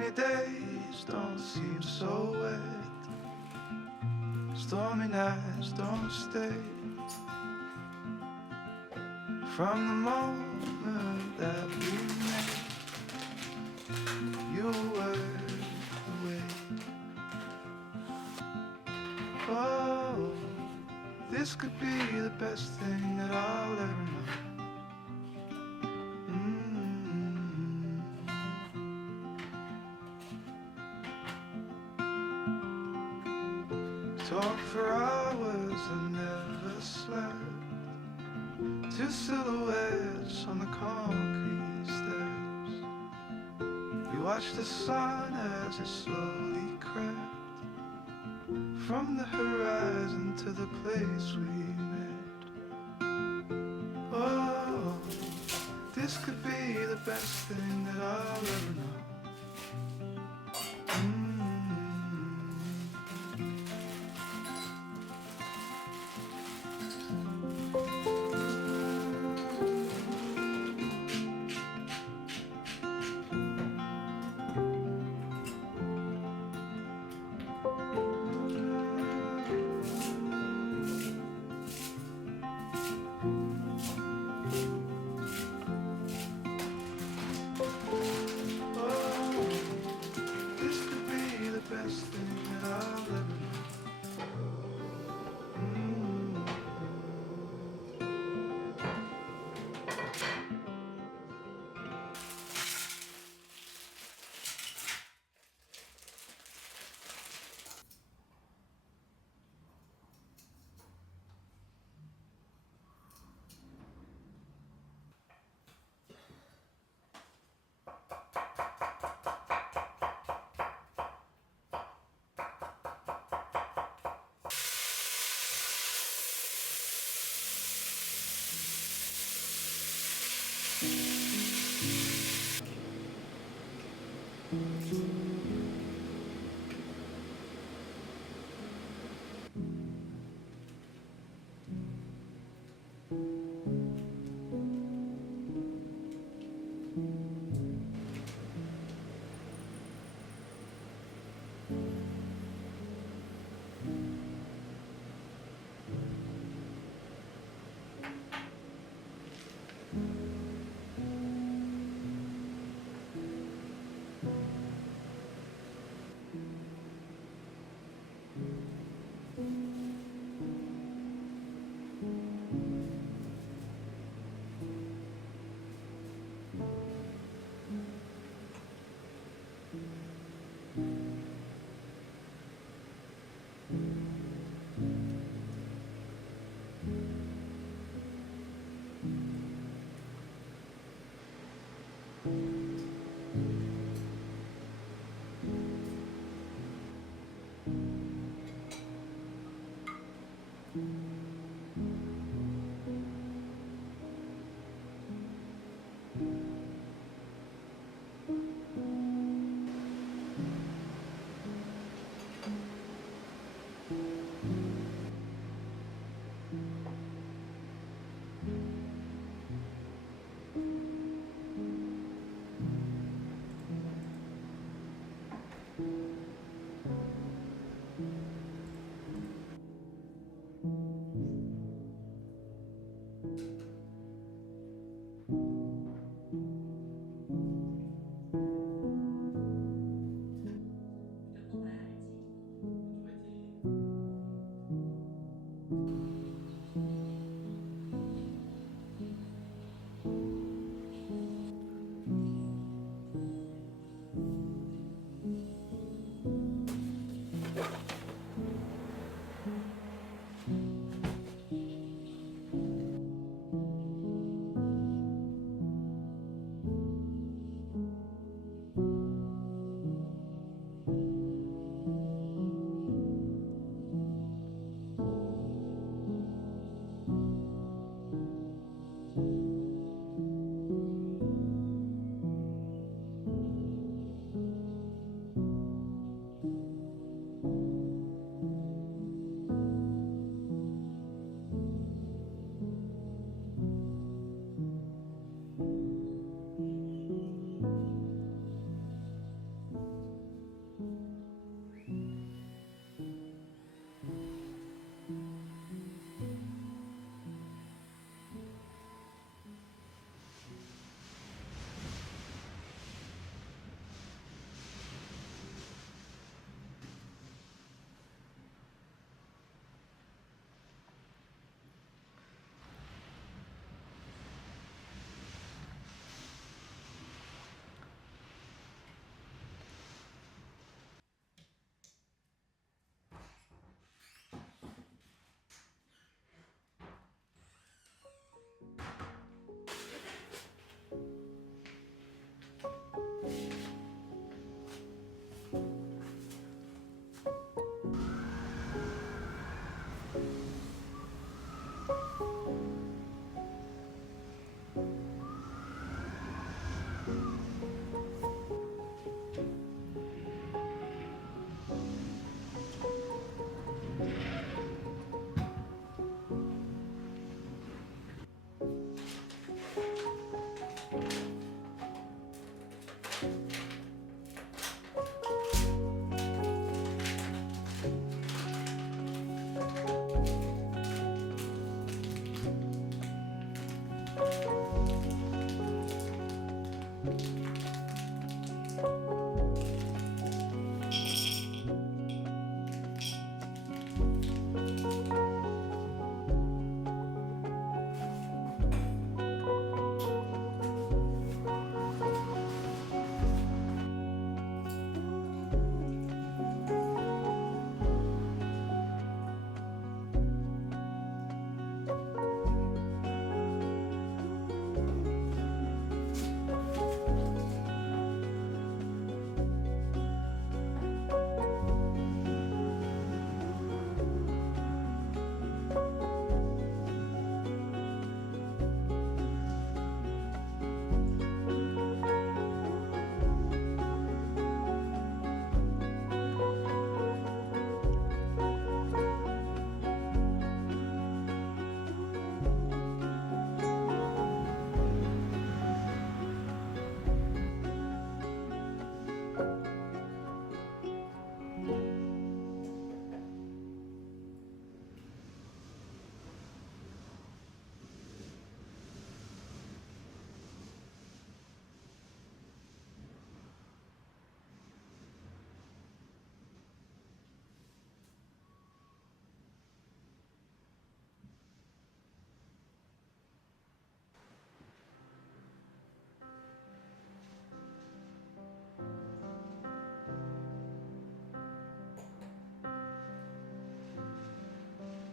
Rainy days don't seem so wet. Stormy nights don't stay. From the moment that we met, you were away. Oh, this could be the best thing that I'll ever know. Talk for hours and never slept. Two silhouettes on the concrete steps. We watched the sun as it slowly crept from the horizon to the place we met. Oh, this could be the best thing that I'll ever know. Best thing that I'll ever know.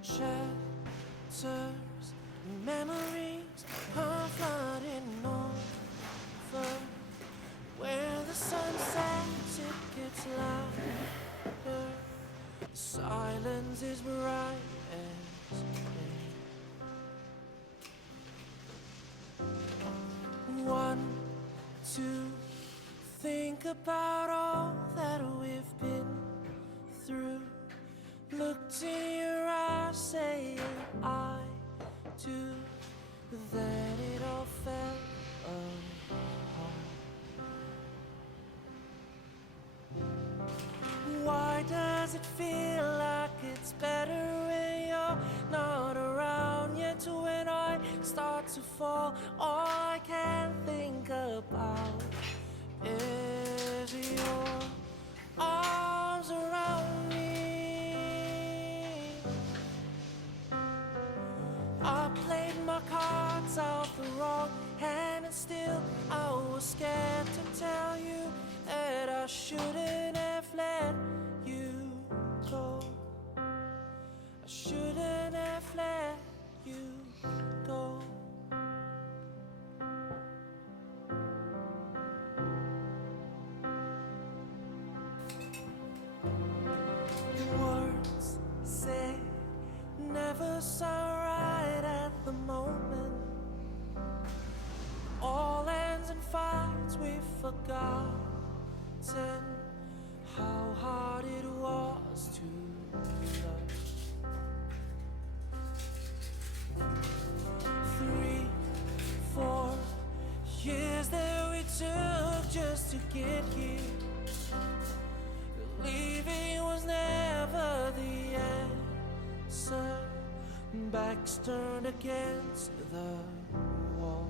Shelters, memories come flooding over. Where the sun sets, it gets louder. Silence is bright as day. One, two, think about all that we've been through. Looked in your eyes, saying I do. Then it all fell apart. Why does it feel like it's better when you're not around? Yet when I start to fall, all I can think about is your arms around me. I played my cards out the wrong hand, and still I was scared to tell you that I shouldn't have let you go. I shouldn't have let you go. Words say never sound right at the moment. All ends in fights, we've forgotten how hard it was to love. 3, 4 years that we took just to get here. Leaving was never the answer. Backs turned against the wall.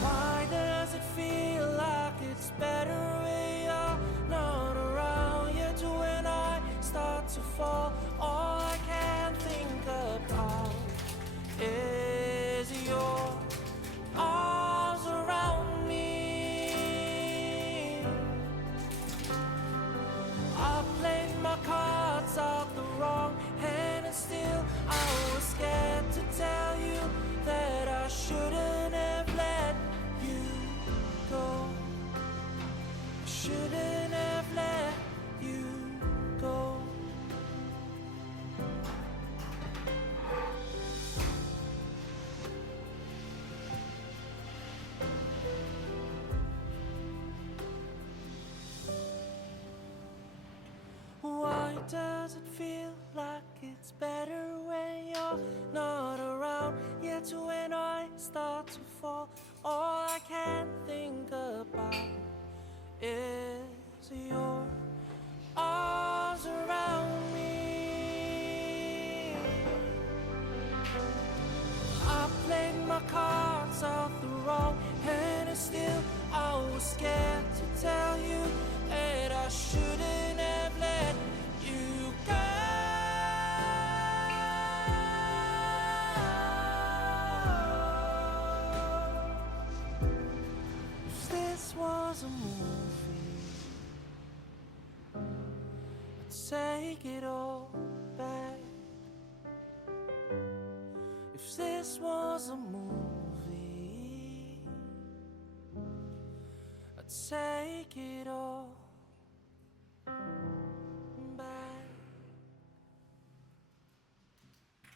Why does it feel like it's better when you're not around? Yet when I start to fall, all I can think about is your arms around me. I played my cards out the wrong hand, and still I was scared to tell you that I shouldn't have let you go. I shouldn't have let you go. Why does it feel like it's better when you're not around? Yet when I start to fall, all I can think about is your arms around me. was a movie, I'd take it all back. If this was a movie, I'd take it all